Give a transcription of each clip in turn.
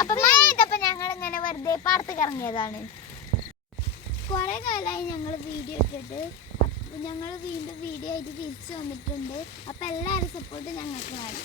അപ്പൊ മഴയത്തപ്പോ ഞങ്ങൾ ഇങ്ങനെ വെറുതെ പാടത്തേക്ക് ഇറങ്ങിയതാണ്. കുറെ കാലമായി ഞങ്ങൾ വീഡിയോ ഇട്ടിട്ട്. ഞങ്ങൾ വീണ്ടും വീഡിയോ ആയിട്ട് തിരിച്ചു വന്നിട്ടുണ്ട്. അപ്പൊ എല്ലാവരും സപ്പോർട്ട് ഞങ്ങൾക്ക് വേണം.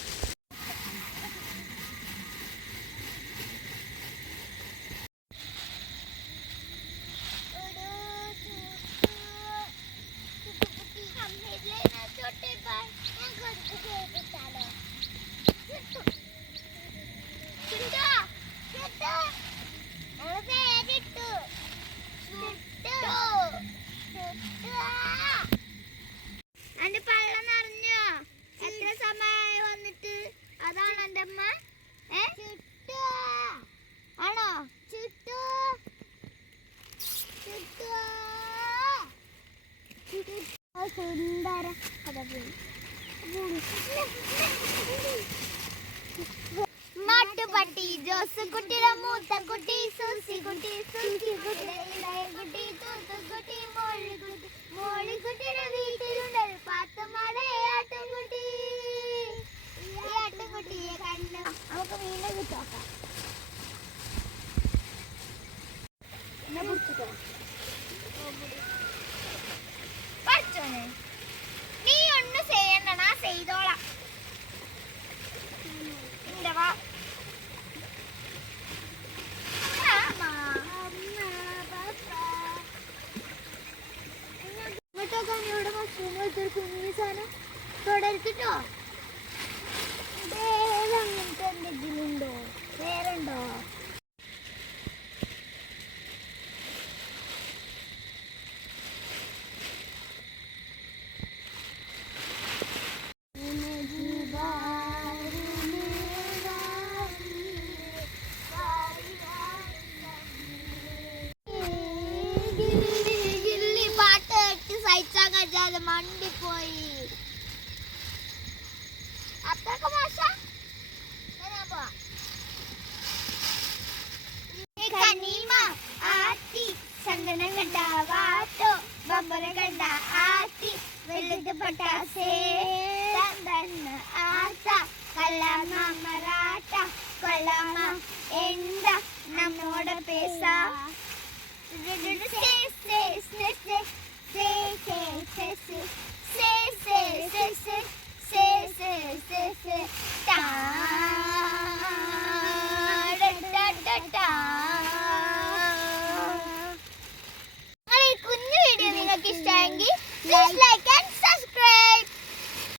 എന്റെ പള്ള നിറഞ്ഞോ? എത്ര സമയമായി വന്നിട്ട്? അതാണ് എന്റെ അമ്മ. ആണോ? സുന്ദര മാട്ടുപട്ടി ജോസുകുട്ടിയുടെ മൂത്ത കുട്ടി സൂസിക്കുട്ടി, സൂസിക്കുട്ടിയുടെ ഇളയ കുട്ടി തൂത്തുകുട്ടി, മോളിക്കുട്ടിയുടെ വീട്ടിലുണ്ടൊരു പാത്തുമാടെ ആട്ടുകുട്ടി. ഈ ആട്ടുകുട്ടിയെ കണ്ടു നമുക്ക് വീണ്ടും കിട്ടോക്കാം. പഠിച്ചോനെ നീ ഒന്നും ചെയ്യണ്ട, ഞാൻ ചെയ്തോളാം. ഇവിടെ മഷ്റൂം വെച്ചൊരു കുഞ്ഞു സാധനം തുടരുത്തിട്ടോ. അങ്ങനത്തെ എന്തെങ്കിലും ഉണ്ടോ? വേറെ ഉണ്ടോ? മണ്ടിപ്പോയി അത്രക്ക് മോശം. ആട്ടി ചന്ദനം കണ്ട വാട്ടോ, ബമ്പരം കണ്ട ആട്ടി, വെളുത്ത് പട്ടാസേ ആട്ട, കള്ളമ്മ മറാട്ട, കൊള്ളമ്മ എന്താ നമ്മോട് പേസ. Say